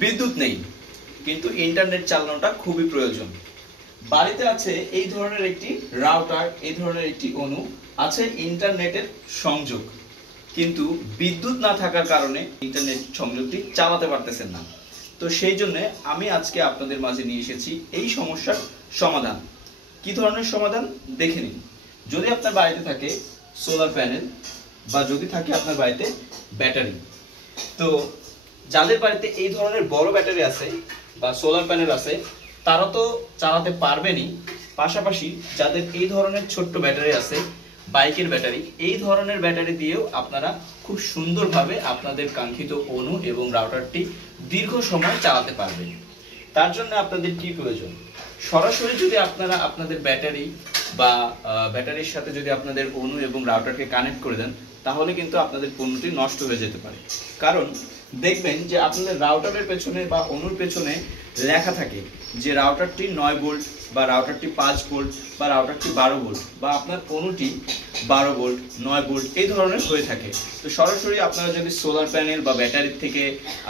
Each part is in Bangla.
বিদ্যুৎ নেই কিন্তু ইন্টারনেট চালানোটা খুবই প্রয়োজন। বাড়িতে আছে এই ধরনের একটি রাউটার, এই ধরনের একটি অণু, আছে ইন্টারনেটের সংযোগ, কিন্তু বিদ্যুৎ না থাকার কারণে ইন্টারনেট সংযোগটি চালাতে পারতেছেন না। তো সেই জন্য আমি আজকে আপনাদের মাঝে নিয়ে এসেছি এই সমস্যার সমাধান। কি ধরনের সমাধান দেখে নিন। যদি আপনার বাড়িতে থাকে সোলার প্যানেল বা যদি থাকে আপনার বাড়িতে ব্যাটারি, তো যাদের বাড়িতে এই ধরনের বড় ব্যাটারি আছে বা সোলার প্যানেল আছে তারা তো চালাতে পারবেনই, পাশাপাশি যাদের এই ধরনের ছোট্ট ব্যাটারি আছে, বাইকের ব্যাটারি, এই ধরনের ব্যাটারি দিয়েও আপনারা খুব সুন্দরভাবে আপনাদের কাঙ্ক্ষিত অণু এবং রাউটারটি দীর্ঘ সময় চালাতে পারবেন। তার জন্য আপনাদের কি প্রয়োজন? সরাসরি যদি আপনারা আপনাদের ব্যাটারি বা ব্যাটারির সাথে যদি আপনাদের অণু এবং রাউটারকে কানেক্ট করে দেন তাহলে কিন্তু আপনাদের পণ্যটি নষ্ট হয়ে যেতে পারে। কারণ দেখবেন যে আপনাদের রাউটারের পেছনে বা অণুর পেছনে লেখা থাকে যে রাউটারটি 9 ভোল্ট বা রাউটারটি 5 ভোল্ট বা রাউটারটি 12 ভোল্ট বা আপনার অণুটি 12 ভোল্ট 9 ভোল্ট এই ধরনের হয়ে থাকে। তো সরাসরি আপনারা যদি সোলার প্যানেল বা ব্যাটারির থেকে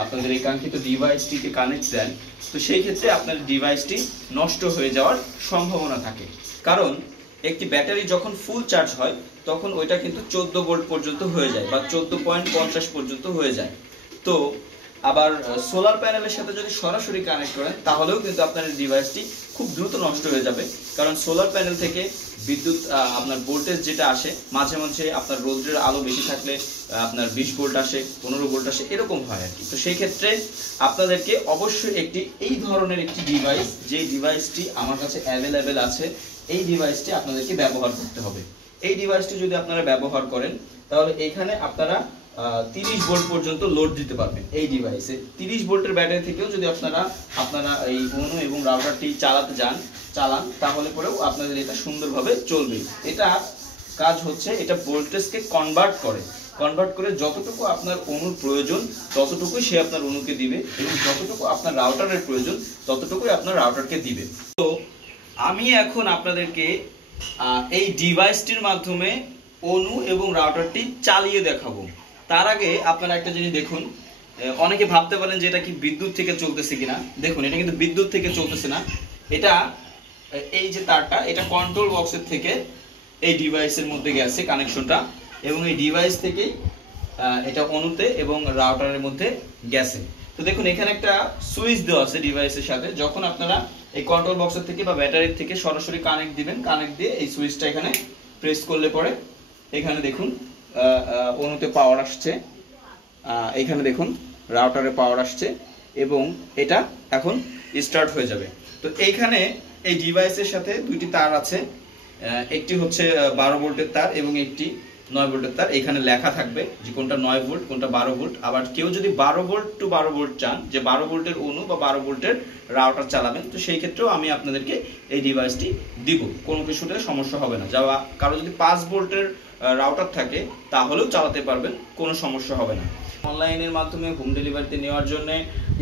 আপনাদের এই কাঙ্ক্ষিত ডিভাইসটিকে কানেক্ট দেন তো সেই ক্ষেত্রে আপনার ডিভাইসটি নষ্ট হয়ে যাওয়ার সম্ভাবনা থাকে। কারণ একটি ব্যাটারি যখন ফুল চার্জ হয় তখন ওইটা কিন্তু 14 ভোল্ট পর্যন্ত হয়ে যায় বা 14.50 পর্যন্ত হয়ে যায়। তো আবার সোলার প্যানেলের সাথে যদি সরাসরি কানেক্ট করেন তাহলেও কিন্তু আপনার ডিভাইসটি খুব দ্রুত নষ্ট হয়ে যাবে। কারণ সোলার প্যানেল থেকে বিদ্যুৎ আপনার ভোল্টেজ যেটা আসে, মাঝে মাঝে আপনার রোদ্রের আলো বেশি থাকলে আপনার 20 ভোল্ট আসে, 15 ভোল্ট আসে, এরকম হয় আর কি। তো সেই ক্ষেত্রে আপনাদেরকে অবশ্যই এই ধরনের একটি ডিভাইস, যে ডিভাইসটি আমার কাছে অ্যাভেলেবেল আছে, এই ডিভাইসটি আপনাদেরকে ব্যবহার করতে হবে। এই ডিভাইসটি যদি আপনারা ব্যবহার করেন তাহলে এখানে আপনারা 30 ভোল্ট পর্যন্ত লোড দিতে পারবেন। এই ডিভাইসে 30 ভোল্টের ব্যাটারি থেকেও যদি আপনারা এই অণু এবং রাউটারটি চালান তাহলে পরেও আপনাদের এটা সুন্দরভাবে চলবে। এটা কাজ হচ্ছে এটা ভোল্টেজকে কনভার্ট করে যতটুকু আপনার অণুর প্রয়োজন ততটুকুই সে আপনার অণুকে দিবে এবং যতটুকু আপনার রাউটারের প্রয়োজন ততটুকুই আপনার রাউটারকে দিবে। তো আমি এখন আপনাদেরকে এই ডিভাইসটির মাধ্যমে অণু এবং রাউটারটি চালিয়ে দেখাবো। তার আগে আপনারা একটা জিনিস দেখুন, অনেকে ভাবতে পারেন যে এটা কি বিদ্যুৎ থেকে চলতেছে কিনা। দেখুন, এটা কিন্তু বিদ্যুৎ থেকে চলতেছে না। এটা এই যে তারটা, এটা কন্ট্রোল বক্সের থেকে এই ডিভাইসের মধ্যে গেছে কানেকশনটা এবং এই ডিভাইস থেকেই এটা অণুতে এবং রাউটারের মধ্যে গেছে। তো দেখুন এখানে একটা সুইচ দেওয়া আছে ডিভাইসের সাথে। যখন আপনারা এই কন্ট্রোল বক্সের থেকে বা ব্যাটারির থেকে সরাসরি কানেক্ট দিবেন, কানেক্ট দিয়ে এই সুইচটা এখানে প্রেস করলে পরে এখানে দেখুন অণুতে পাওয়ার আসছে, এখানে দেখুন রাউটারে পাওয়ার আসছে এবং এটা এখন স্টার্ট হয়ে যাবে। তো এইখানে এই ডিভাইসের সাথে দুইটি তার আছে, একটি হচ্ছে 12 ভোল্টের তার এবং একটি 9 ভোল্টের তার। এখানে লেখা থাকবে যে কোনটা 9 ভোল্ট কোনটা 12 ভোল্ট। আবার কেউ যদি 12 ভোল্ট টু 12 ভোল্ট চান, যে 12 ভোল্টের অণু বা 12 ভোল্টের রাউটার চালাবেন, তো সেই ক্ষেত্রেও আমি আপনাদেরকে এই ডিভাইসটি দিব, কোনো কিছুতে সমস্যা হবে না। যাওয়া কারো যদি 5 ভোল্টের রাউটার থাকে তাহলেও চালাতে পারবেন, কোনো সমস্যা হবে না। অনলাইনের মাধ্যমে হোম ডেলিভারিতে নেওয়ার জন্য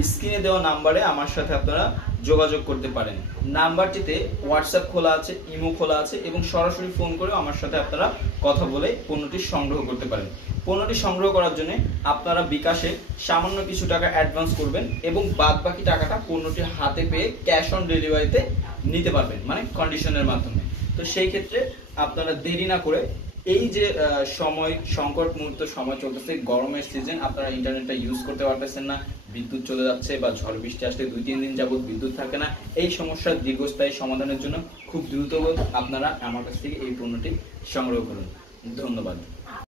স্ক্রিনে দেওয়া নাম্বারে আমার সাথে আপনারা যোগাযোগ করতে পারেন। নাম্বারটিতে হোয়াটসঅ্যাপ খোলা আছে, ইমো খোলা আছে এবং সরাসরি ফোন করে আমার সাথে আপনারা কথা বলে পণ্যটি সংগ্রহ করতে পারেন। পণ্যটি সংগ্রহ করার জন্য আপনারা বিকাশে সামান্য কিছু টাকা অ্যাডভান্স করবেন এবং বাদবাকি টাকাটা পণ্যটি হাতে পেয়ে ক্যাশ অন ডেলিভারিতে নিতে পারবেন, মানে কন্ডিশনের মাধ্যমে। তো সেই ক্ষেত্রে আপনারা দেরি না করে, এই যে সময় সংকট মুহূর্ত সময় চলতেছে, গরমের সিজন, আপনারা ইন্টারনেটটা ইউজ করতে পারতেছেন না, বিদ্যুৎ চলে যাচ্ছে বা ঝড় বৃষ্টি আসলে 2-3 দিন যাবত বিদ্যুৎ থাকে না, এই সমস্যার দীর্ঘস্থায়ী সমাধানের জন্য খুব দ্রুত আপনারা আমার কাছ থেকে এই পণ্যটি সংগ্রহ করুন। ধন্যবাদ।